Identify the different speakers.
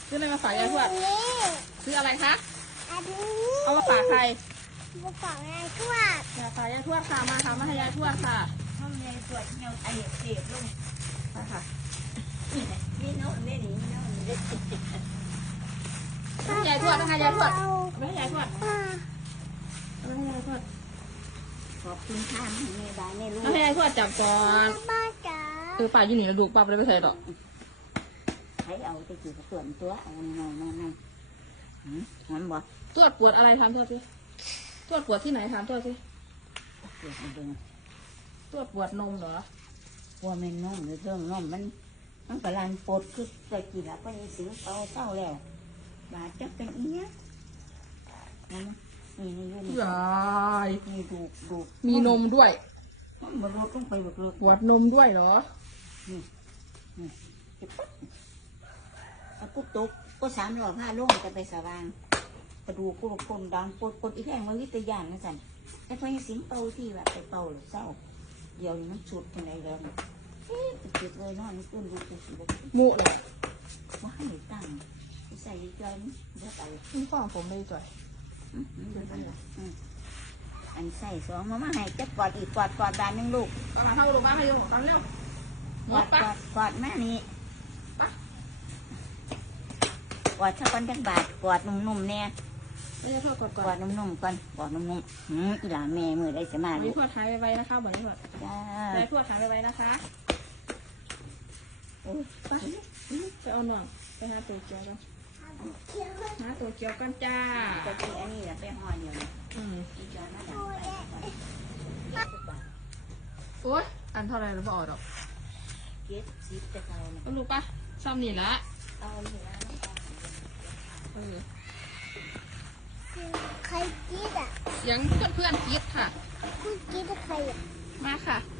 Speaker 1: ซื้ออะไรมาฝากยายทวด
Speaker 2: นี่
Speaker 1: ซื้ออะไรคะ
Speaker 2: อันนี้
Speaker 1: เอามาฝากใคร
Speaker 2: มาฝากยายทวด
Speaker 1: อยากฝากยายทวดค่ะมาค่ะมาให้ยายทวดค่ะ
Speaker 3: ห้องในตรวจเงาไอเสียบลง
Speaker 1: ไปค่ะ
Speaker 3: นี่โน่นนี่นี่โน่นนี่
Speaker 1: ให้ยายทวดนะคะยายทวด
Speaker 2: เอา
Speaker 1: ไม่ให้ยายทวด
Speaker 2: ป้า
Speaker 1: ไม่ให้ยายทวด
Speaker 3: ขอบคุณค่ะแม่บ้านแม่ลูก
Speaker 1: ไม่ให้ยายทวดจับก่อน
Speaker 2: ป้าจ๋า
Speaker 1: ป่าอยู่นี่แล้วดูป้าไปไม่ใส่หรอก
Speaker 3: ให้เอาไปถือส่วนตัวเอาหน่อยนั่นงั้นบอก
Speaker 1: ทวดปวดอะไรถามทวดสิทวดปวดที่ไหนถามทวดสิ
Speaker 3: เกิดมาดู
Speaker 1: ทวดปวดนมเหรอ
Speaker 3: ว่ามันน้องหรือเรื่องน้องมันกำลังปวดคือตะกี้แล้วก็ยังสิงเศร้าแล้วบาดจะเป็นอีเนี้ยนี่นี่
Speaker 1: ยาย
Speaker 3: นี่ดู
Speaker 1: มีนมด้วย
Speaker 3: มันมาลดลงไปแบบเลือ
Speaker 1: ปวดนมด้วยเหรอ
Speaker 3: กูตกก็3 รอบ 5 ลงจะไปสว่างกระดูกกูคนดังปวดอีแข้งมันวิทยานนะสันแต่พอยังสิงเป่าที่แบบไปเป่าหรือเศร้าเดี๋ยวนี้มันสุดยังไงแล้วจุดเลยนอนนี่ขึ้นดูกูสิแบบ
Speaker 1: มุเลย
Speaker 3: ว่าให้ตั้งใส่จอยนี่เดี๋ยวไป
Speaker 1: นี่ฟังผมเลยจ่อย
Speaker 3: อันใส่2มาให้จะกอดอีกกอดบานนึงลูก
Speaker 1: เอามาเท่าลูกมาให้ดูตอนเร็วหม
Speaker 3: กอ
Speaker 1: ด
Speaker 3: ด
Speaker 1: ปะ
Speaker 3: กอดแม่นี่
Speaker 1: ปะ
Speaker 3: กอดสักคนจักบาทกอดนุ่มๆเนี่ย
Speaker 1: ไม่ได้ทอดก่อน
Speaker 3: กอดนุ่มๆก่อนกอดนุ่มๆอีหลาแม่มือได้สมา
Speaker 1: วัน
Speaker 3: ลู
Speaker 1: นี้
Speaker 3: ก
Speaker 1: ทวดหายไปนะคะวันนี้ทวด
Speaker 3: จ้าย
Speaker 1: ายทวดหายไปนะคะไปไปเอาหน่องไปหาตัวเกียวกันหาตัวเกียวกันจ้า
Speaker 3: จะกินอันนี้แหละไปห่อเดียวนี่
Speaker 1: อืม
Speaker 3: อีจอยมาดังไปก่อน
Speaker 1: โอ๊ยอันเท่าไรเราบอกดอก
Speaker 3: เก็บซิปจะเอาเนี่ย
Speaker 1: ก็รู้ปะซ้ำนี่ละ
Speaker 3: เอาอยู่แล้ว
Speaker 1: เออ
Speaker 2: ใครกินอ่ะ
Speaker 1: เสียงเพื่อนๆกรีดค่ะ
Speaker 2: คุณกินใครอ่ะ
Speaker 1: มาค่ะ